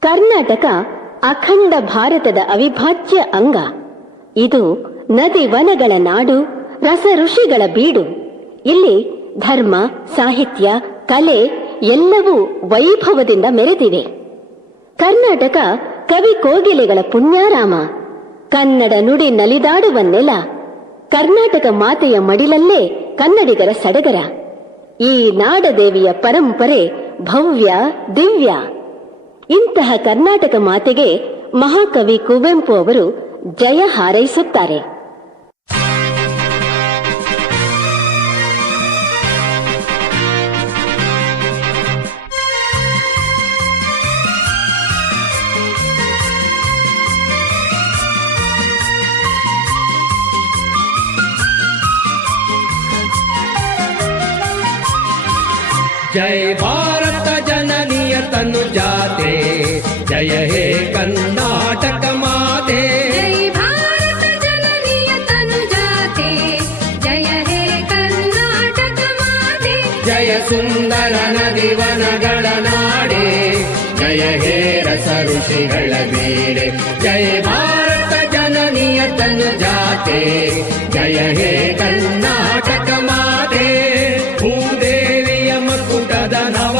ಕರ್ನಾಟಕ ಅಖಂಡ ಭಾರತದ ಅವಿಭಾಜ್ಯ ಅಂಗ. ಇದು ನದಿ ವನಗಳ ನಾಡು, ರಸ ಋಷಿಗಳ ಬೀಡು. ಇಲ್ಲಿ ಧರ್ಮ, ಸಾಹಿತ್ಯ, ಕಲೆ ಎಲ್ಲವೂ ವೈಭವದಿಂದ ಮೆರೆದಿವೆ. ಕರ್ನಾಟಕ ಕವಿ ಕೋಗಿಲೆಗಳ ಪುಣ್ಯಾರಾಮ, ಕನ್ನಡ ನುಡಿ ನಲಿದಾಡುವ ನೆಲ. ಕರ್ನಾಟಕ ಮಾತೆಯ ಮಡಿಲಲ್ಲೇ ಕನ್ನಡಿಗರ ಸಡಗರ. ಈ ನಾಡದೇವಿಯ ಪರಂಪರೆ ಭವ್ಯ ದಿವ್ಯ. ಇಂತಹ ಕರ್ನಾಟಕ ಮಾತೆಗೆ ಮಹಾಕವಿ ಕುವೆಂಪು ಅವರು ಜಯ ಹಾರೈಸುತ್ತಾರೆ. जय भारत जननीय तनु जाते, जय हे कर्नाटक माते. जय भारत जननीय तनु जाते, जय हे कर्नाटक माते. जय सुंदर नदी वनಗಳ ನಾಡೆ, जय हे रस ಋಷಿಗಳ ಬೀಡೆ. जय भारत जननीय तनु जाते, जय हे कर्नाटक माते. ಭೂದೇವಿಯ ಮಕುಟದ ನವ